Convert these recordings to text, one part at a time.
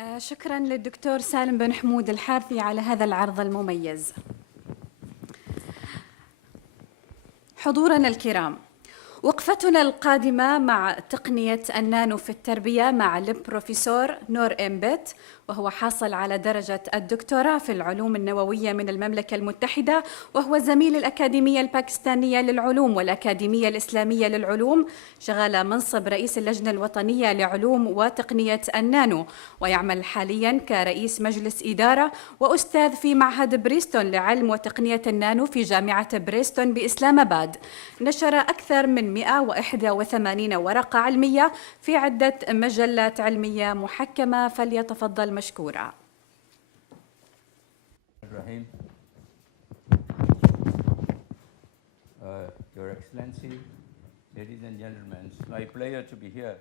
شكرا للدكتور سالم بن حمود الحارثي على هذا العرض المميز. حضورنا الكرام، وقفتنا القادمة مع تقنية النانو في التربية مع البروفيسور نور إمبت، وهو حاصل على درجة الدكتوراه في العلوم النووية من المملكة المتحدة، وهو زميل الأكاديمية الباكستانية للعلوم والأكاديمية الإسلامية للعلوم، شغال منصب رئيس اللجنة الوطنية لعلوم وتقنية النانو، ويعمل حالياً كرئيس مجلس إدارة وأستاذ في معهد بريستون لعلم وتقنية النانو في جامعة بريستون بإسلام آباد. نشر أكثر من 181 ورقة علمية في عدة مجلات علمية محكمة، فليتفضل مشكورا. Your Excellency, ladies and gentlemen, it's my pleasure to be here.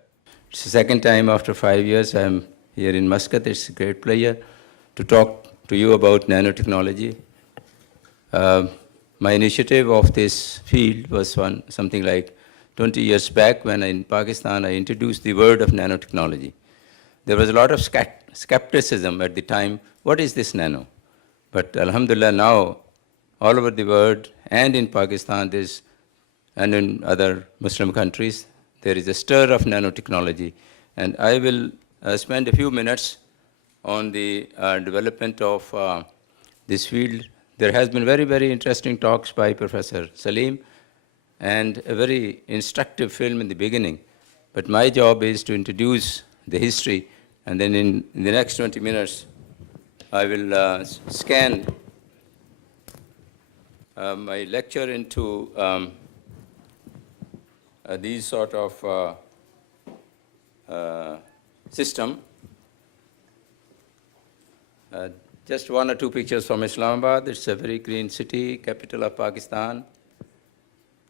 It's the second time after 5 years I'm here in Muscat. It's a great pleasure to talk to you about nanotechnology. My initiative of this field was something like 20 years back when in Pakistan I introduced the word of nanotechnology. There was a lot of skepticism at the time, what is this nano? But alhamdulillah now, all over the world and in Pakistan and in other Muslim countries, there is a stir of nanotechnology. And I will spend a few minutes on the development of this field. There has been very, very interesting talks by Professor Salim and a very instructive film in the beginning. But my job is to introduce the history, and then in the next 20 minutes, I will scan my lecture into these sort of system. Just one or two pictures from Islamabad. It's a very green city, capital of Pakistan,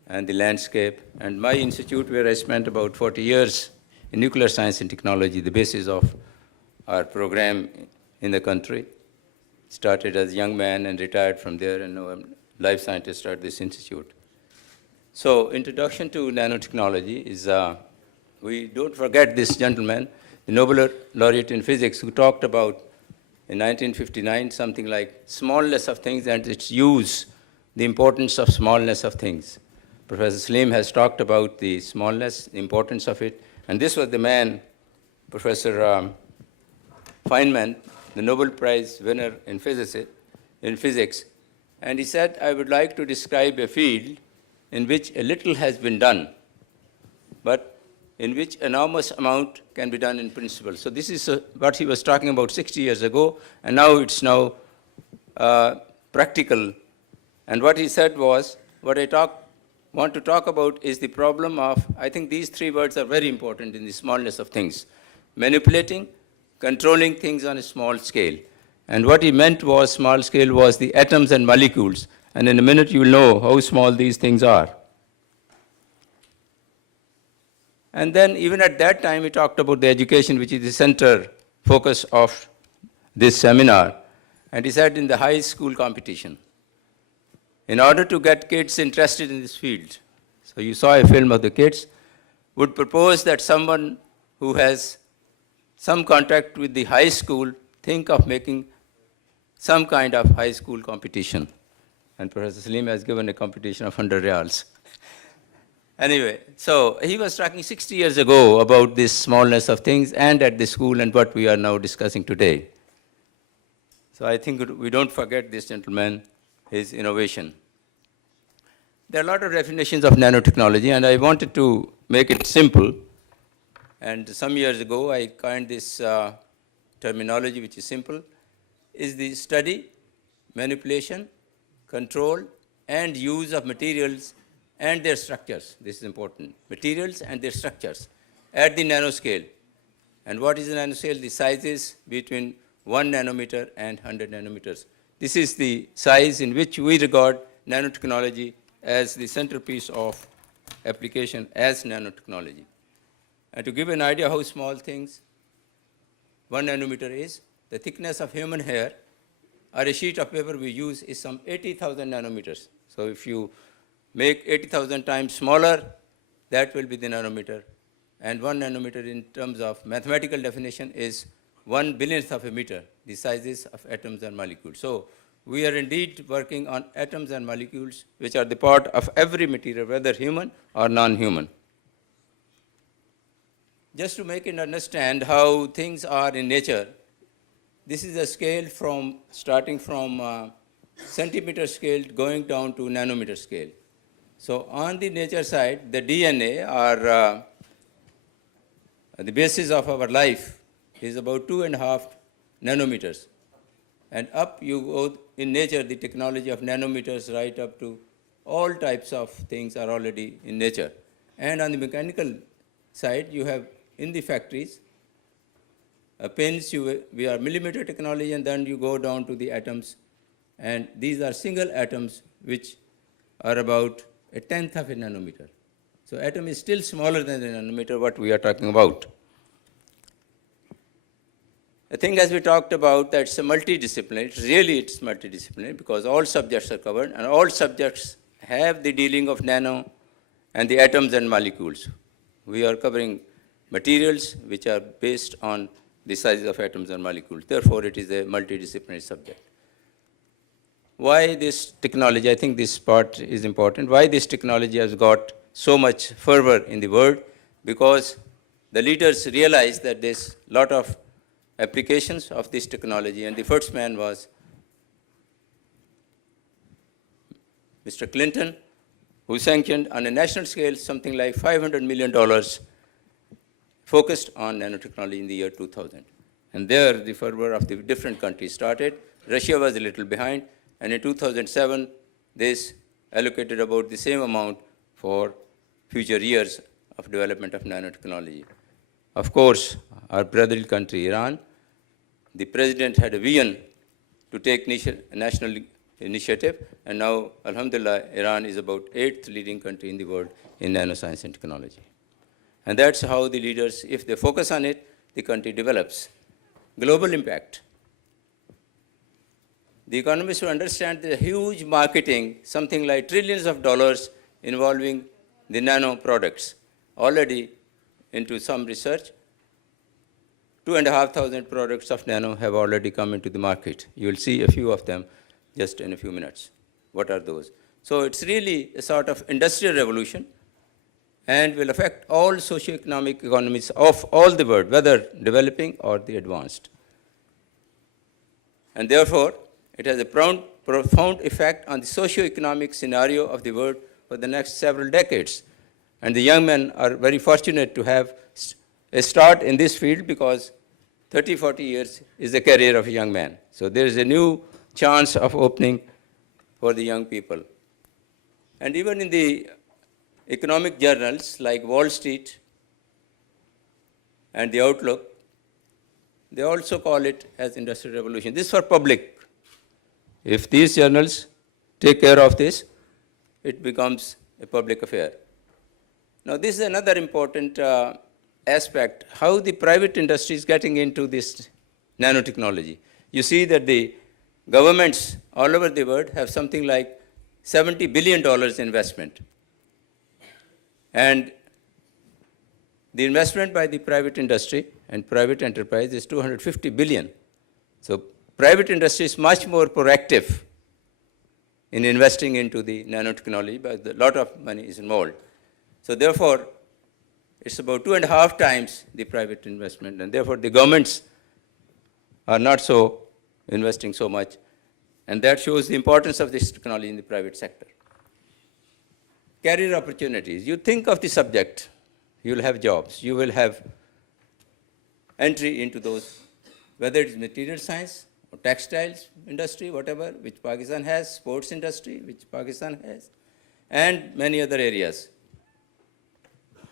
and the landscape. And my institute, where I spent about 40 years in nuclear science and technology, the basis of our program in the country. Started as a young man and retired from there, and now I'm a life scientist at this institute. So, introduction to nanotechnology is, we don't forget this gentleman, the Nobel laureate in physics, who talked about in 1959 something like smallness of things and its use, the importance of smallness of things. Professor Salim has talked about the smallness, the importance of it, and this was the man, Professor Feynman, the Nobel Prize winner in physics, and he said, I would like to describe a field in which a little has been done, but in which enormous amount can be done in principle. So this is what he was talking about 60 years ago, and now it's now practical. And what he said was, what I want to talk about is the problem of, I think these three words are very important in the smallness of things. Manipulating, controlling things on a small scale. And what he meant was small scale was the atoms and molecules. And in a minute you will know how small these things are. And then even at that time he talked about the education, which is the center focus of this seminar. And he said in the high school competition, in order to get kids interested in this field, so you saw a film of the kids, would propose that someone who has some contact with the high school think of making some kind of high school competition. And Professor Salim has given a competition of 100 reals. Anyway, so he was talking 60 years ago about this smallness of things and at the school and what we are now discussing today. So I think we don't forget this gentleman, his innovation. There are a lot of definitions of nanotechnology, and I wanted to make it simple. And some years ago, I coined this terminology, which is simple, is the study, manipulation, control, and use of materials and their structures. This is important. Materials and their structures at the nanoscale. And what is the nanoscale? The size is between 1 nanometer and 100 nanometers. This is the size in which we regard nanotechnology as the centerpiece of application as nanotechnology. And to give an idea how small things 1 nanometer is, the thickness of human hair or a sheet of paper we use is some 80,000 nanometers. So if you make 80,000 times smaller, that will be the nanometer. And 1 nanometer in terms of mathematical definition is 1 billionth of a meter, the sizes of atoms and molecules. So we are indeed working on atoms and molecules, which are the part of every material, whether human or non-human. Just to make it understand how things are in nature, this is a scale starting from centimeter scale going down to nanometer scale. So on the nature side, the DNA, or the basis of our life, is about 2.5 nanometers. And up you go in nature, the technology of nanometers right up to all types of things are already in nature. And on the mechanical side, you have in the factories, pins, we are millimeter technology, and then you go down to the atoms. And these are single atoms which are about 1/10 of a nanometer. So atom is still smaller than a nanometer, what we are talking about. I think as we talked about, that's a multidisciplinary. It's multidisciplinary because all subjects are covered, and all subjects have the dealing of nano and the atoms and molecules. We are covering materials which are based on the sizes of atoms and molecules. Therefore, it is a multidisciplinary subject. Why this technology? I think this part is important. Why this technology has got so much fervor in the world? Because the leaders realized that there's a lot of applications of this technology, and the first man was Mr. Clinton, who sanctioned on a national scale something like $500 million focused on nanotechnology in the year 2000. And there the fervor of the different countries started. Russia was a little behind, and in 2007, this allocated about the same amount for future years of development of nanotechnology. Of course, our brotherly country, Iran, the president had a vision to take national initiative, and now, alhamdulillah, Iran is about 8th leading country in the world in nanoscience and technology. And that's how the leaders, if they focus on it, the country develops. Global impact. The economists will understand the huge marketing, something like trillions of dollars involving the nano products. Already into some research, 2,500 products of nano have already come into the market. You will see a few of them just in a few minutes. What are those? So it's really a sort of industrial revolution and will affect all socioeconomic economies of all the world, whether developing or the advanced. And therefore, it has a profound effect on the socio-economic scenario of the world for the next several decades. And the young men are very fortunate to have a start in this field because 30, 40 years is the career of a young man. So there is a new chance of opening for the young people. And even in the economic journals like Wall Street and the Outlook, they also call it as industrial revolution. This is for public. If these journals take care of this, it becomes a public affair. Now, this is another important aspect, how the private industry is getting into this nanotechnology. You see that the governments all over the world have something like $70 billion investment. And the investment by the private industry and private enterprise is $250 billion. So private industry is much more proactive in investing into the nanotechnology, but a lot of money is involved. So therefore, it's about 2.5 times the private investment, and therefore the governments are not so investing so much, and that shows the importance of this technology in the private sector. Career opportunities. You think of the subject, you will have jobs, you will have entry into those, whether it's material science or textiles industry, whatever, which Pakistan has, sports industry, which Pakistan has, and many other areas.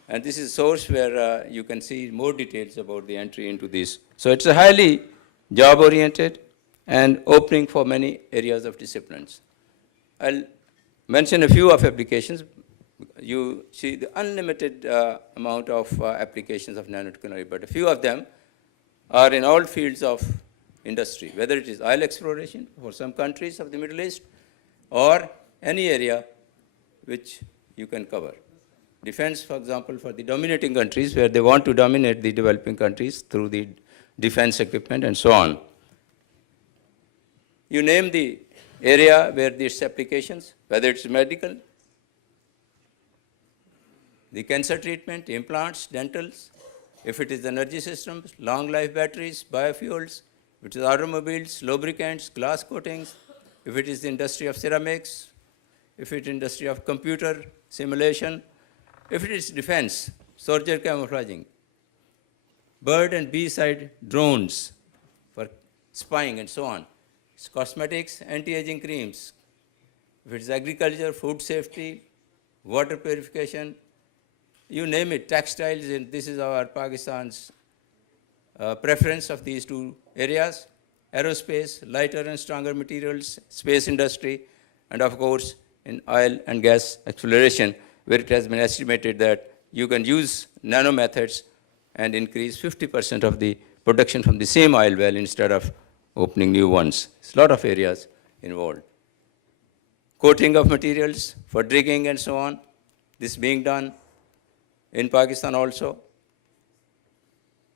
And this is a source where you can see more details about the entry into this. So it's a highly job-oriented and opening for many areas of disciplines. I'll mention a few of applications. You see the unlimited amount of applications of nanotechnology, but a few of them are in all fields of industry, whether it is oil exploration for some countries of the Middle East or any area which you can cover. Defense, for example, for the dominating countries where they want to dominate the developing countries through the defense equipment, and so on. You name the area where these applications, whether it's medical, the cancer treatment, implants, dentals, if it is energy systems, long life batteries, biofuels, if it is automobiles, lubricants, glass coatings, if it is the industry of ceramics, if it is industry of computer simulation, if it is defense, soldier camouflaging, bird and bee-side drones for spying and so on. It's cosmetics, anti-aging creams. If it's agriculture, food safety, water purification, you name it, textiles, and this is our Pakistan's preference of these two areas, aerospace, lighter and stronger materials, space industry, and of course, in oil and gas exploration, where it has been estimated that you can use nano methods and increase 50% of the production from the same oil well instead of opening new ones. There's a lot of areas involved. Coating of materials for digging and so on, this being done in Pakistan also.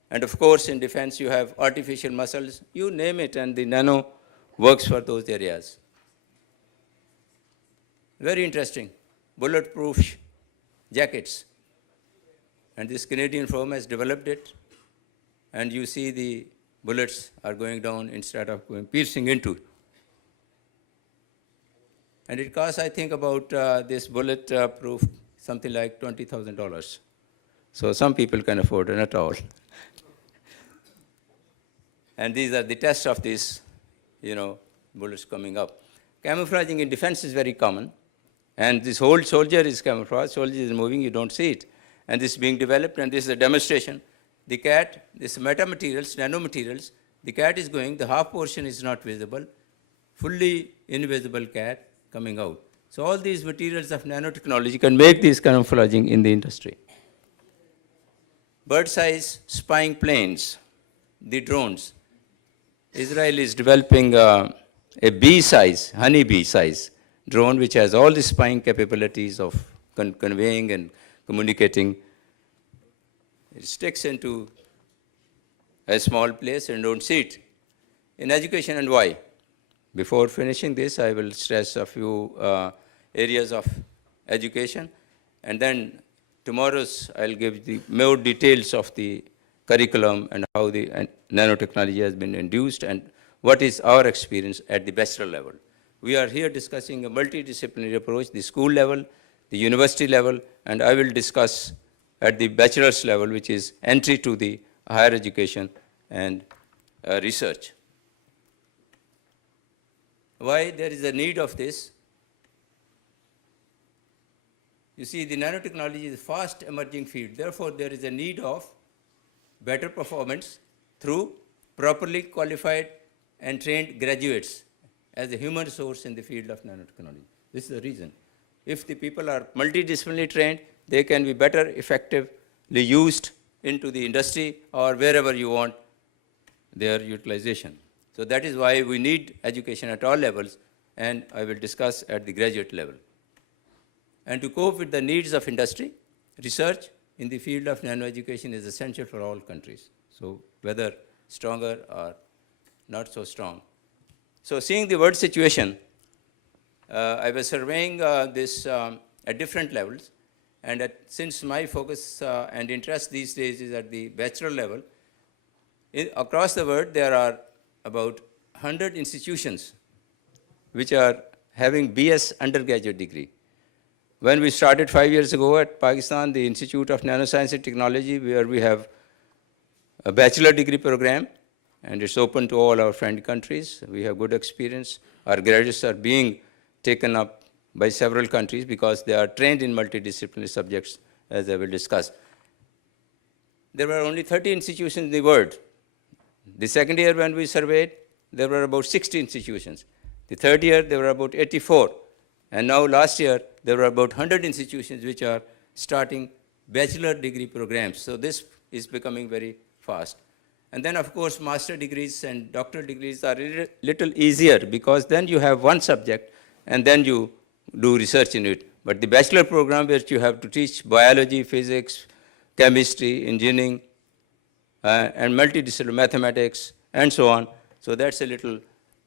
And of course, in defense, you have artificial muscles, you name it, and the nano works for those areas. Very interesting, bulletproof jackets. And this Canadian firm has developed it, and you see the bullets are going down instead of going piercing into. And it costs, I think, about this bulletproof something like $20,000. So some people can afford it, not all. And these are the tests of these, bullets coming up. Camouflaging in defense is very common. And this whole soldier is camouflaged. Soldier is moving, you don't see it. And this is being developed, and this is a demonstration. The cat, this metamaterials, nanomaterials, the cat is going, the half portion is not visible, fully invisible cat coming out. So all these materials of nanotechnology can make this camouflaging in the industry. Bird-size spying planes, the drones. Israel is developing a bee-size, honeybee-size drone which has all the spying capabilities of conveying and communicating. It sticks into a small place and don't see it. In education, and why? Before finishing this, I will stress a few areas of education, and then tomorrow's I'll give the more details of the curriculum and how the nanotechnology has been induced and what is our experience at the bachelor level. We are here discussing a multidisciplinary approach, the school level, the university level, and I will discuss at the bachelor's level, which is entry to the higher education and research. Why there is a need of this? You see, the nanotechnology is a fast emerging field. Therefore, there is a need of better performance through properly qualified and trained graduates as a human resource in the field of nanotechnology. This is the reason. If the people are multidisciplinarily trained, they can be better effectively used into the industry or wherever you want their utilization. So that is why we need education at all levels, and I will discuss at the graduate level. And to cope with the needs of industry, research in the field of nanoeducation is essential for all countries. So whether stronger or not so strong. So seeing the world situation, I was surveying this at different levels, and since my focus and interest these days is at the bachelor level, across the world there are about 100 institutions which are having BS undergraduate degree. When we started 5 years ago at Pakistan, the Institute of Nanoscience and Technology, where we have a bachelor degree program, and it's open to all our friend countries. We have good experience. Our graduates are being taken up by several countries because they are trained in multidisciplinary subjects, as I will discuss. There were only 30 institutions in the world. The second year when we surveyed, there were about 60 institutions. The third year, there were about 84. And now last year, there were about 100 institutions which are starting bachelor degree programs. So this is becoming very fast. And then, of course, master degrees and doctoral degrees are a little easier because then you have one subject and then you do research in it. But the bachelor program where you have to teach biology, physics, chemistry, engineering, and multidisciplinary mathematics, and so on. So that's a little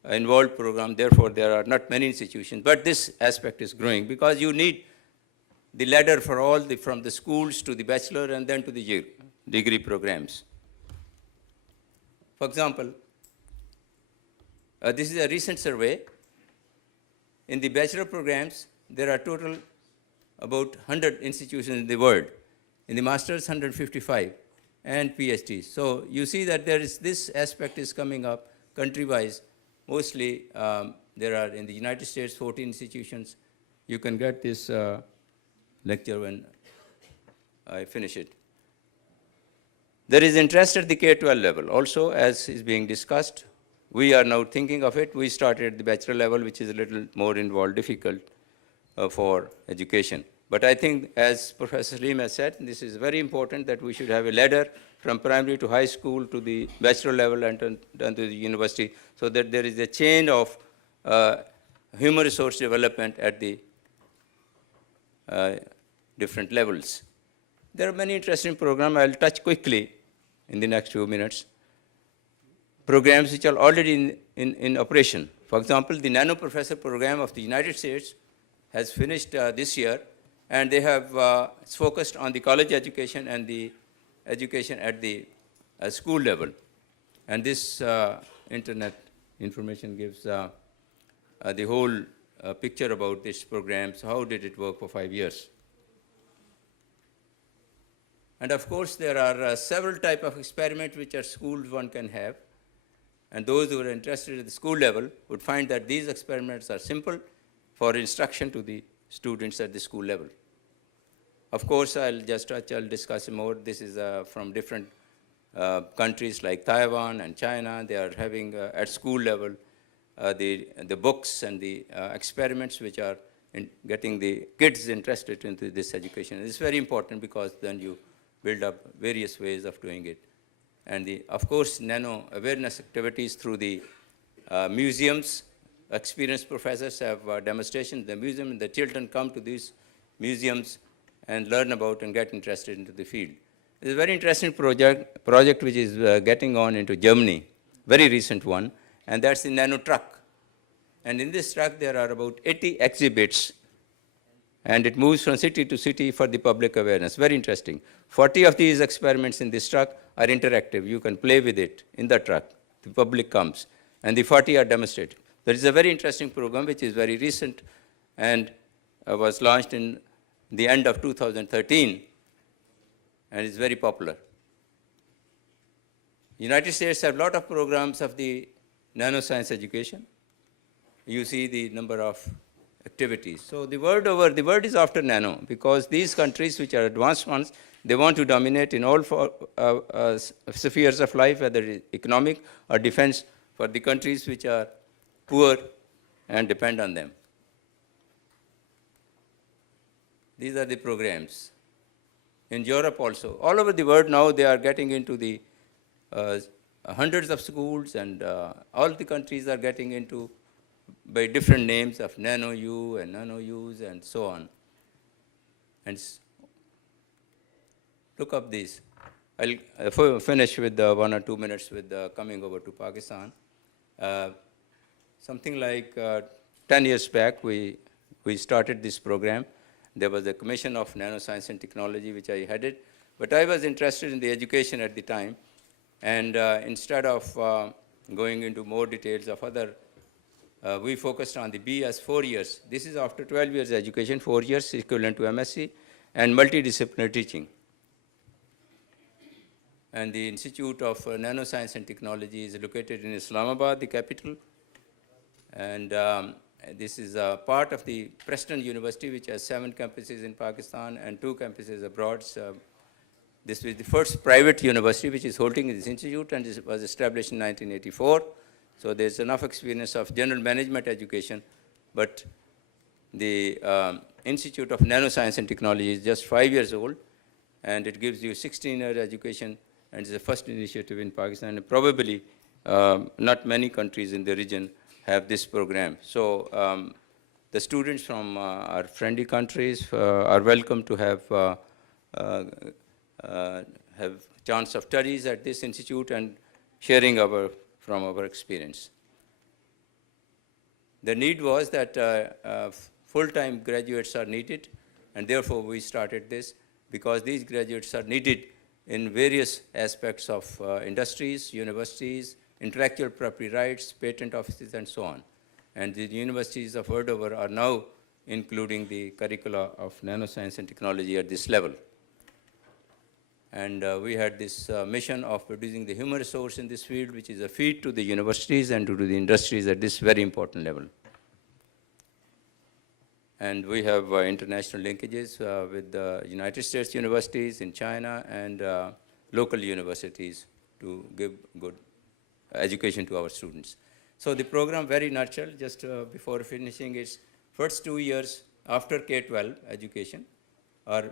involved program. Therefore, there are not many institutions. But this aspect is growing because you need the ladder for all from the schools to the bachelor and then to the degree programs. For example, this is a recent survey. In the bachelor programs, there are total about 100 institutions in the world. In the master's, 155, and PhDs. So you see that there is this aspect is coming up country-wise. Mostly, there are in the United States 14 institutions. You can get this lecture when I finish it. There is interest at the K-12 level also, as is being discussed. We are now thinking of it. We started at the bachelor level, which is a little more involved, difficult for education. But I think, as Professor Salim has said, this is very important that we should have a ladder from primary to high school to the bachelor level and then to the university, so that there is a chain of human resource development at the different levels. There are many interesting programs. I'll touch quickly in the next few minutes. Programs which are already in operation. For example, the Nano Professor Program of the United States has finished this year, and they have focused on the college education and the education at the school level. And this internet information gives the whole picture about this program. So how did it work for 5 years? And of course, there are several types of experiments which are schools one can have. And those who are interested at the school level would find that these experiments are simple for instruction to the students at the school level. Of course, I'll discuss more. This is from different countries like Taiwan and China. They are having at school level the books and the experiments which are getting the kids interested into this education. It's very important because then you build up various ways of doing it. And of course, nano awareness activities through the museums. Experienced professors have demonstrations in the museum, and the children come to these museums and learn about and get interested into the field. It's a very interesting project which is getting on into Germany, very recent one, and that's the nano truck. And in this truck, there are about 80 exhibits, and it moves from city to city for the public awareness. Very interesting. 40 of these experiments in this truck are interactive. You can play with it in the truck. The public comes, and the 40 are demonstrated. There is a very interesting program which is very recent and was launched in the end of 2013, and is very popular. United States have a lot of programs of the nanoscience education. You see the number of activities. So the word is after nano, because these countries which are advanced ones, they want to dominate in all spheres of life, whether it is economic or defense, for the countries which are poor and depend on them. These are the programs. In Europe also, all over the world now they are getting into the hundreds of schools, and all the countries are getting into by different names of Nano U and Nano U's and so on. And look up these. I'll finish with 1 or 2 minutes with coming over to Pakistan. Something like 10 years back, we started this program. There was a commission of nanoscience and technology, which I headed. But I was interested in the education at the time. And instead of going into more details of other, we focused on the B as 4 years. This is after 12 years education, 4 years equivalent to MSc, and multidisciplinary teaching. And the Institute of Nanoscience and Technology is located in Islamabad, the capital. And this is a part of the Preston University, which has 7 campuses in Pakistan and 2 campuses abroad. So this was the first private university which is holding this institute, and it was established in 1984. So there's enough experience of general management education, but the Institute of Nanoscience and Technology is just 5 years old, and it gives you 16-year education, and it's the first initiative in Pakistan. And probably not many countries in the region have this program. So the students from our friendly countries are welcome to have chance of studies at this institute and sharing from our experience. The need was that full-time graduates are needed, and therefore we started this, because these graduates are needed in various aspects of industries, universities, intellectual property rights, patent offices, and so on. And the universities of world over are now including the curricula of nanoscience and technology at this level. And we had this mission of producing the human resource in this field, which is a feed to the universities and to the industries at this very important level. And we have international linkages with the United States universities in China and local universities to give good education to our students. So the program, very nutshell, just before finishing, its first 2 years after K-12 education are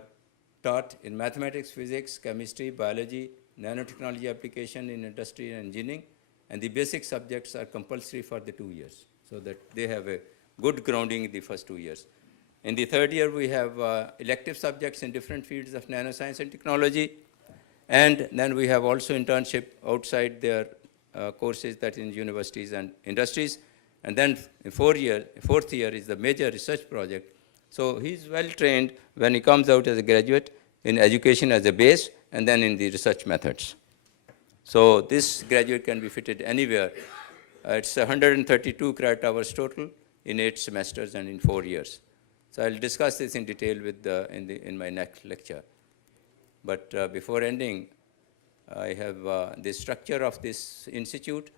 taught in mathematics, physics, chemistry, biology, nanotechnology application in industry and engineering, and the basic subjects are compulsory for the 2 years, so that they have a good grounding in the first 2 years. In the third year, we have elective subjects in different fields of nanoscience and technology, and then we have also internship outside their courses, that in universities and industries. And then fourth year is the major research project. So he's well trained when he comes out as a graduate in education as a base, and then in the research methods. So this graduate can be fitted anywhere. It's 132 credit hours total in 8 semesters and in 4 years. So I'll discuss this in detail with in my next lecture. But before ending, I have the structure of this institute.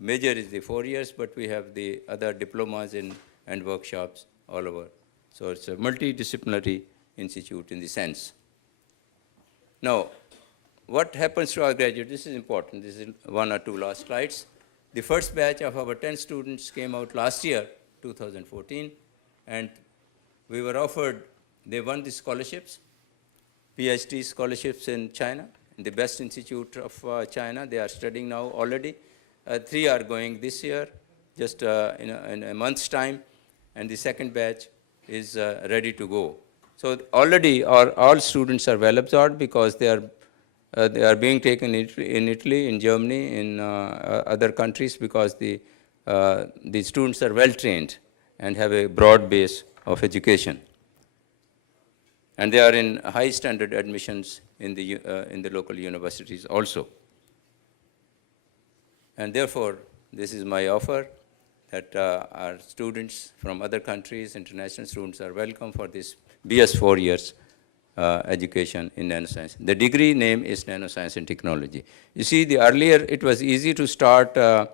Major is the 4 years, but we have the other diplomas and workshops all over. So it's a multidisciplinary institute in the sense. Now, what happens to our graduates? This is important. This is 1 or 2 last slides. The first batch of our 10 students came out last year, 2014, and we were offered, they won the scholarships, PhD scholarships in China, in the best institute of China. They are studying now already. 3 are going this year, just in a month's time, and the second batch is ready to go. So already all students are well absorbed, because they are being taken in Italy, in Germany, in other countries, because the students are well trained and have a broad base of education. And they are in high standard admissions in the local universities also. And therefore, this is my offer, that our students from other countries, international students, are welcome for this BS 4 years education in nanoscience. The degree name is Nanoscience and Technology. You see, earlier it was easy to start a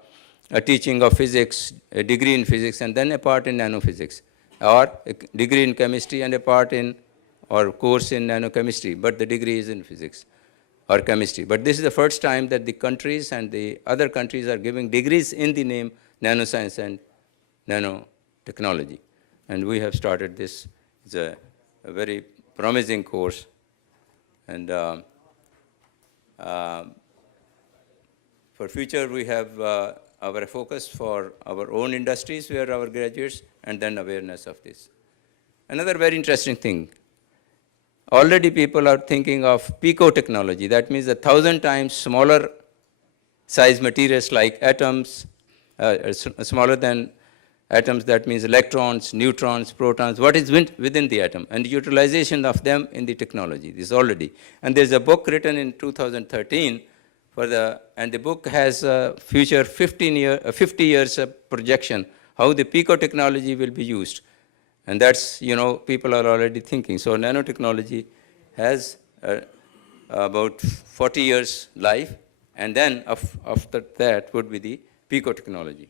teaching of physics, a degree in physics, and then a part in nanophysics, or a degree in chemistry and a part in, or course in nanochemistry, but the degree is in physics or chemistry. But this is the first time that the countries and the other countries are giving degrees in the name nanoscience and nanotechnology. And we have started this. It's a very promising course. And for future, we have our focus for our own industries where our graduates, and then awareness of this. Another very interesting thing, already people are thinking of pico technology. That means 1,000 times smaller size materials like atoms, smaller than atoms, that means electrons, neutrons, protons, what is within the atom, and utilization of them in the technology. This already. And there's a book written in 2013 and the book has a future 50 years of projection, how the pico technology will be used. And that's, people are already thinking. So nanotechnology has about 40 years life, and then after that would be the pico technology.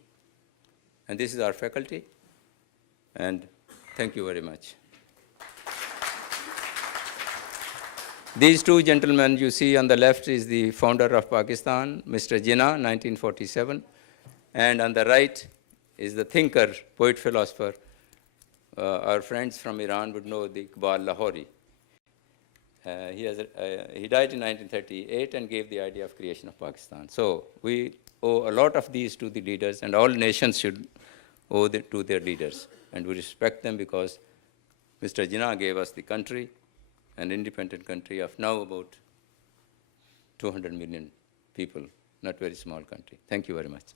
And this is our faculty, and thank you very much. These 2 gentlemen you see on the left is the founder of Pakistan, Mr. Jinnah, 1947, and on the right is the thinker, poet, philosopher. Our friends from Iran would know the Iqbal Lahori. He died in 1938 and gave the idea of creation of Pakistan. So we owe a lot of these to the leaders, and all nations should owe to their leaders. And we respect them, because Mr. Jinnah gave us the country, an independent country of now about 200 million people, not very small country. Thank you very much.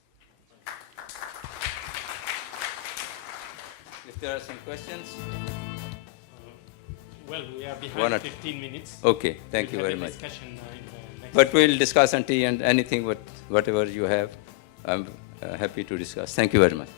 If there are some questions. Well, we are behind 15 minutes. Okay, thank you very much. Discussion, in the next But we'll discuss on tea and anything, whatever you have, I'm happy to discuss. Thank you very much.